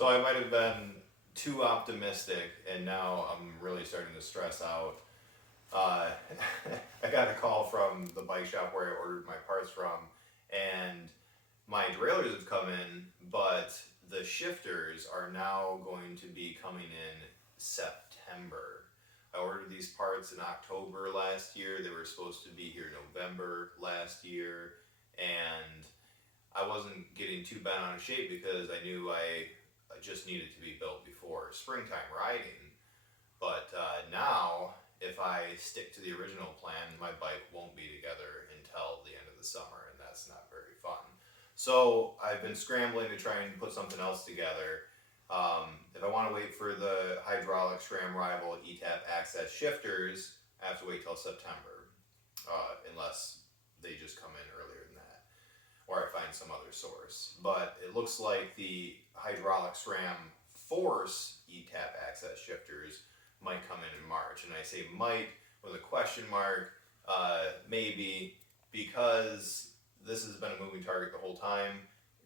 So I might have been too optimistic, and now I'm really starting to stress out. Uh, I got a call from the bike shop where I ordered my parts from, and my derailleurs have come in, but the shifters are now going to be coming in September. I ordered these parts in October last year. They were supposed to be here November last year, and I wasn't getting too bent on a shape because I knew I just needed to be built before springtime riding. But now, if I stick to the original plan, my bike won't be together until the end of the summer, and that's not very fun. So I've been scrambling to try and put something else together. If I want to wait for the hydraulic SRAM rival ETAP access shifters, I have to wait till September, unless they just come in earlier than that, or I find some other source. But it looks like the hydraulic SRAM Force ETAP access shifters might come in March, and I say might with a question mark, maybe, because this has been a moving target the whole time.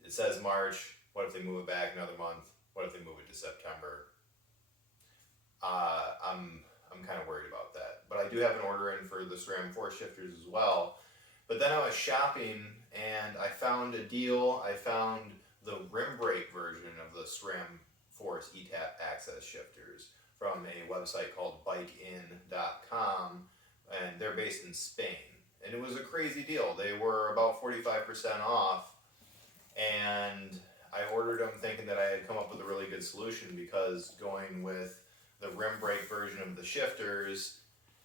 It says March. What if they move it back another month? What if they move it to September? I'm kind of worried about that. But I do have an order in for the SRAM Force shifters as well. But then I was shopping and I found a deal. I found the rim brake version of the SRAM Force ETAP access shifters from a website called bikein.com, and they're based in Spain. And it was a crazy deal. They were about 45% off, and I ordered them thinking that I had come up with a really good solution, because going with the rim brake version of the shifters,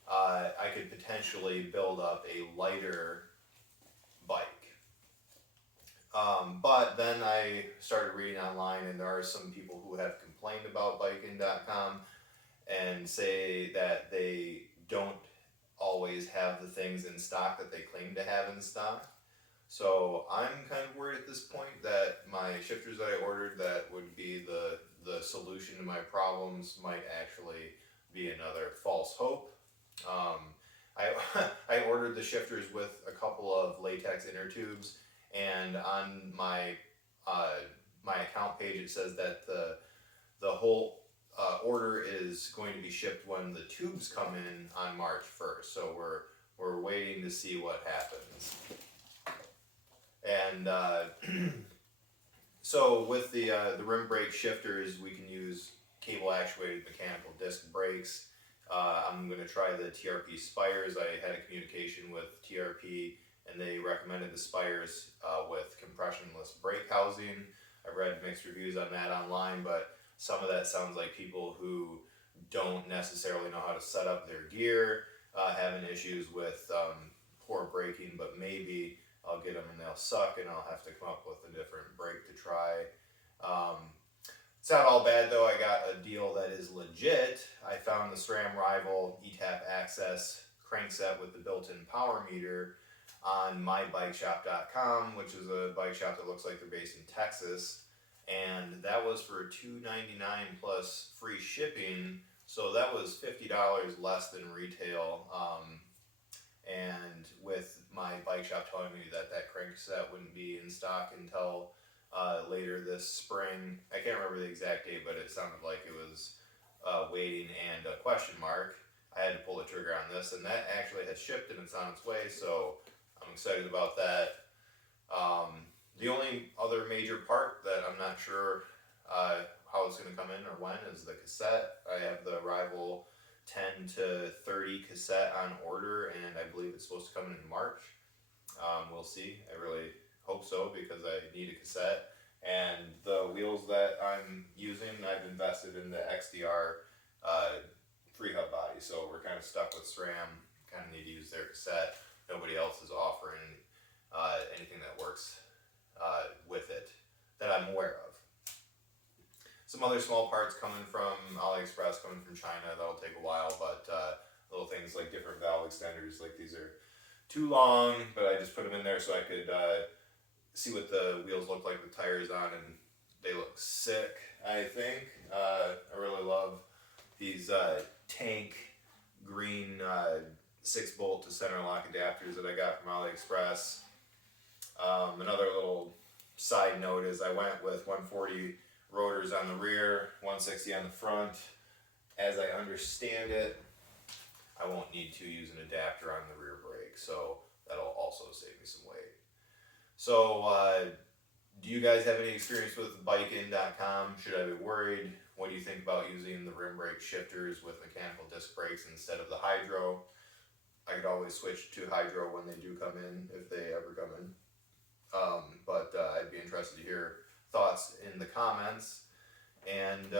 I could potentially build up a lighter bike. But then I started reading online, and there are some people who have complained about bikein.com and say that they don't always have the things in stock that they claim to have in stock. So I'm kind of worried at this point that my shifters that I ordered that would be the solution to my problems might actually be another false hope. I, I ordered the shifters with a couple of latex inner tubes, and on my my account page it says that the whole order is going to be shipped when the tubes come in on March 1st. So we're waiting to see what happens. And so with the rim brake shifters, we can use cable actuated mechanical disc brakes. I'm going to try the TRP Spires. I had a communication with TRP, and they recommended the Spires with compressionless brake housing. I read mixed reviews on that online, but some of that sounds like people who don't necessarily know how to set up their gear, having issues with poor braking, but maybe I'll get them and they'll suck, and I'll have to come up with a different brake to try. It's not all bad though. I got a deal that is legit. I found the SRAM Rival ETAP Access crankset with the built-in power meter on mybikeshop.com, which is a bike shop that looks like they're based in Texas. And that was for $299 plus free shipping. So that was $50 less than retail. And with my bike shop telling me that that crankset wouldn't be in stock until later this spring. I can't remember the exact date, but it sounded like it was waiting and a question mark. I had to pull the trigger on this, and that actually has shipped and it's on its way, so I'm excited about that. The only other major part that I'm not sure how it's going to come in or when is the cassette. I have the Rival 10 to 30 cassette on order, and I believe it's supposed to come in March. We'll see. I really hope so, because I need a cassette. And the wheels that I'm using, I've invested in the XDR free hub body, so we're kind of stuck with SRAM. Kind of need to use their cassette. Nobody else is offering anything that works with it that I'm aware of. Some other small parts coming from AliExpress, coming from China. That'll take a while, but little things like different valve extenders, like these are too long, but I just put them in there so I could see what the wheels look like with tires on, and they look sick, I think. I really love these tank green 6-bolt to center lock adapters that I got from AliExpress. Another little side note is I went with 140 rotors on the rear, 160 on the front. As I understand it, I won't need to use an adapter on the rear brake, so that'll also save me some weight. So, do you guys have any experience with bikein.com? Should I be worried? What do you think about using the rim brake shifters with mechanical disc brakes instead of the hydro? I could always switch to hydro when they do come in, if they ever come in. But I'd be interested to hear thoughts in the comments. And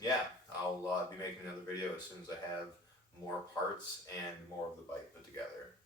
yeah, I'll be making another video as soon as I have more parts and more of the bike put together.